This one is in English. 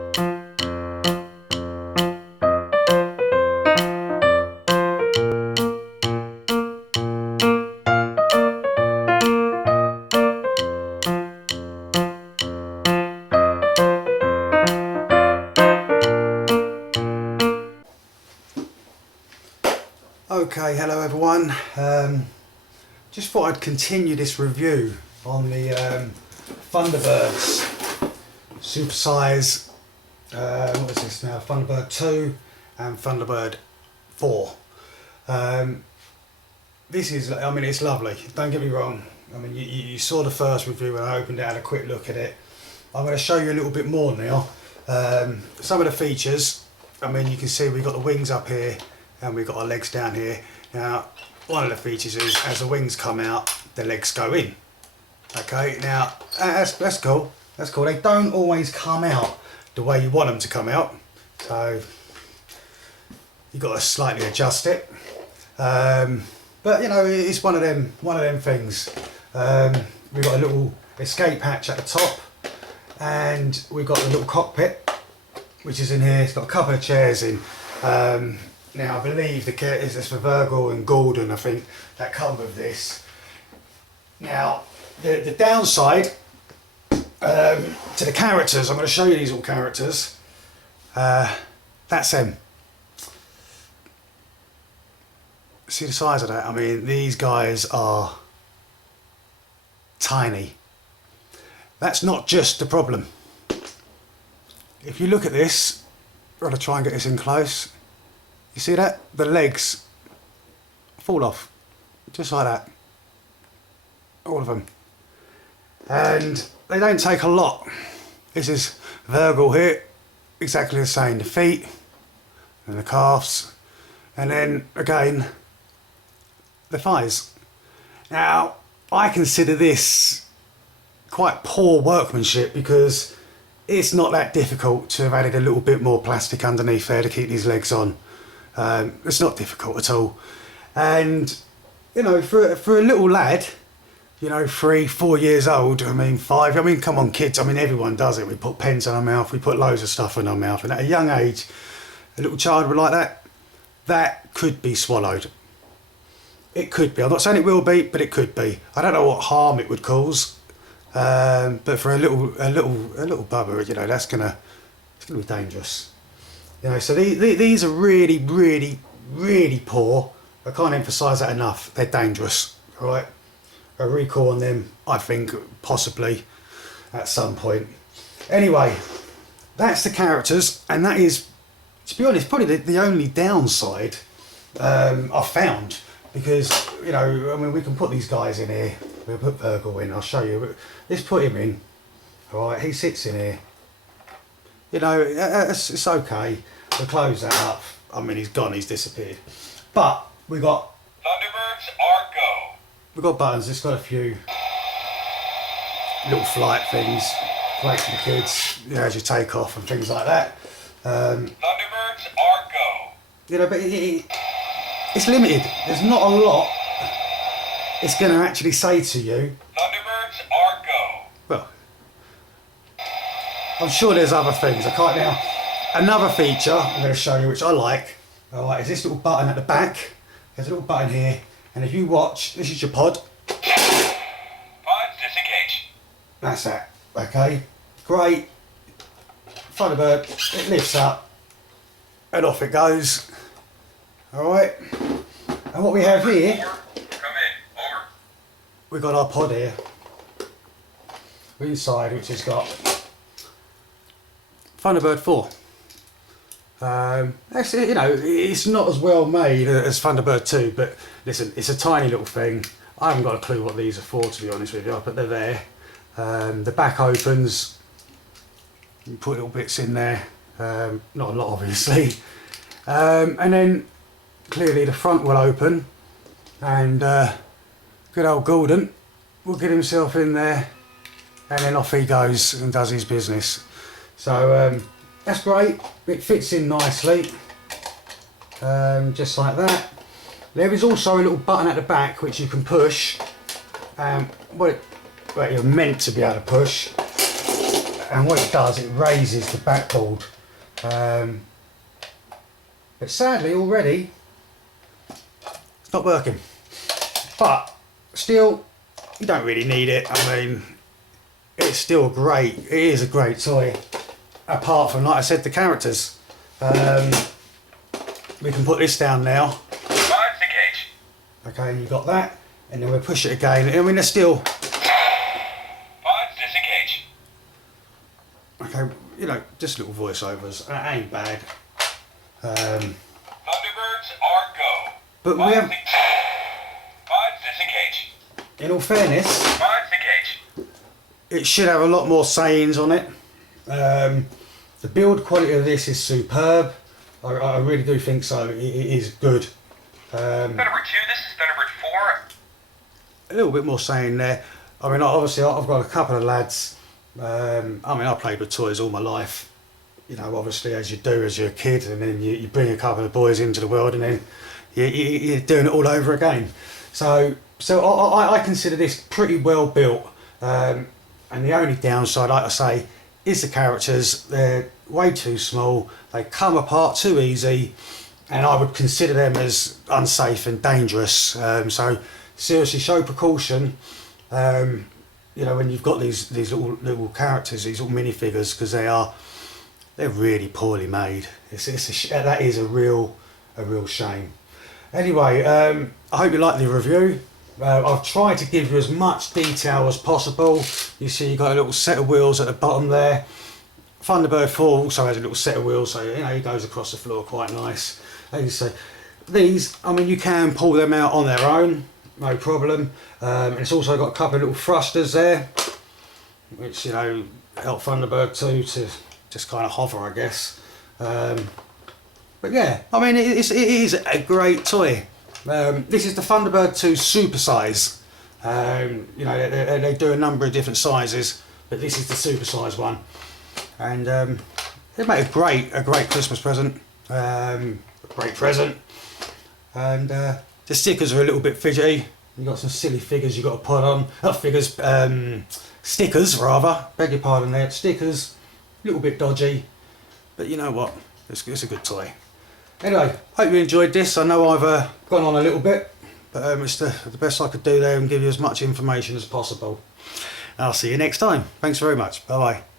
Okay, hello everyone. Just thought I'd continue this review on the Thunderbirds supersize. What is this now? Thunderbird 2 and Thunderbird 4. This is, I mean, it's lovely. Don't get me wrong. I mean, you saw the first review when I opened it, had a quick look at it. I'm going to show you a little bit more now. Some of the features. I mean, you can see we've got the wings up here and we've got our legs down here. Now, one of the features is as the wings come out, the legs go in. Okay, now that's cool. That's cool. They don't always come out the way you want them to come out, so you've got to slightly adjust it. But you know, it's one of them things. We've got a little escape hatch at the top, and we've got the little cockpit, which is in here. It's got a couple of chairs in. Now I believe the kit is this for Virgil and Gordon, I think, that come with this. Now the downside to the characters, I'm going to show you these little characters. That's them. See the size of that? I mean, these guys are tiny. That's not just the problem. If you look at this, I'm going to try and get this in close. You see that? The legs fall off, just like that. All of them. And they don't take a lot. This is Virgil here, exactly the same. The feet and the calves, and then again the thighs. Now I consider this quite poor workmanship because it's not that difficult to have added a little bit more plastic underneath there to keep these legs on. It's not difficult at all, and you know, for a little lad, you know, 3, 4 years old, I mean 5, I mean come on kids, I mean everyone does it. We put pens in our mouth, we put loads of stuff in our mouth, and at a young age a little child would like that could be swallowed. It could be. I'm not saying it will be, but it could be. I don't know what harm it would cause, but for a little bubba, you know, it's gonna be dangerous. You know, so these are really, really, really poor. I can't emphasise that enough. They're dangerous. All right, a recall on them, I think, possibly at some point. Anyway, that's the characters, and that is, to be honest, probably the only downside I've found. Because, you know, I mean, we can put these guys in here. We'll put Virgil in, I'll show you. Let's put him in. All right, he sits in here. You know, it's okay. We'll close that up. I mean, he's gone, he's disappeared. But we got Thunderbirds are go. We've got buttons. It's got a few little flight things, great for the kids, you know, as you take off and things like that. Thunderbirds are go. You know, but it's limited. There's not a lot it's going to actually say to you. Thunderbirds are go. Well, I'm sure there's other things. I can't now. Another feature I'm going to show you, which I like, alright, is this little button at the back. There's a little button here, and if you watch, this is your pod. Pods disengage. That's that. Okay, great. Thunderbird, it lifts up, and off it goes. Alright, and what we have here, Come in. Over. we've got our pod here. Inside, which has got Thunderbird 4. That's it, you know, it's not as well made as Thunderbird 2, but listen, it's a tiny little thing. I haven't got a clue what these are for, to be honest with you, but they're there. The back opens, you put little bits in there, not a lot obviously, and then clearly the front will open, and good old Gordon will get himself in there, and then off he goes and does his business. So that's great. It fits in nicely, just like that. There is also a little button at the back which you can push, well you're meant to be able to push, and what it does, it raises the backboard. But sadly already it's not working, but still you don't really need it. I mean, it's still great. It is a great toy, apart from, like I said, the characters. We can put this down now. 5 to gauge. Okay, and you got that, and then we'll push it again. I mean, they're still 5 disengage. okay. You know, just little voiceovers. That ain't bad. Thunderbirds are go. But we 5 have, 5 disengage. in all fairness, 5 to gauge. it should have a lot more sayings on it. The build quality of this is superb. I really do think so. It is good. Thunderbird 2, this is Thunderbird 4. A little bit more saying there. I mean, obviously, I've got a couple of lads. I mean, I played with toys all my life. You know, obviously, as you do as you're a kid, and then you bring a couple of boys into the world, and then you're doing it all over again. So I consider this pretty well built. And the only downside, like I say, is the characters. They're way too small. They come apart too easy, and I would consider them as unsafe and dangerous. So seriously, show precaution. You know, when you've got these little characters, these little minifigures, because they're really poorly made. That is a real shame. Anyway, I hope you like the review. I've tried to give you as much detail as possible. You see, you've got a little set of wheels at the bottom there. Thunderbird 4 also has a little set of wheels, so you know, he goes across the floor quite nice. As you say, these, I mean, you can pull them out on their own, no problem. It's also got a couple of little thrusters there, which, you know, help Thunderbird 2 to just kind of hover, I guess. But yeah, I mean, it is a great toy. This is the Thunderbird 2 super size. You know, they do a number of different sizes, but this is the super size one. And it made a great Christmas present. A great present. And the stickers are a little bit fidgety. You've got some silly figures you've got to put on. Not figures, stickers rather. Beg your pardon there. Stickers, a little bit dodgy. But you know what? It's a good toy. Anyway, hope you enjoyed this. I know I've gone on a little bit, but it's the best I could do there and give you as much information as possible. I'll see you next time. Thanks very much. Bye bye.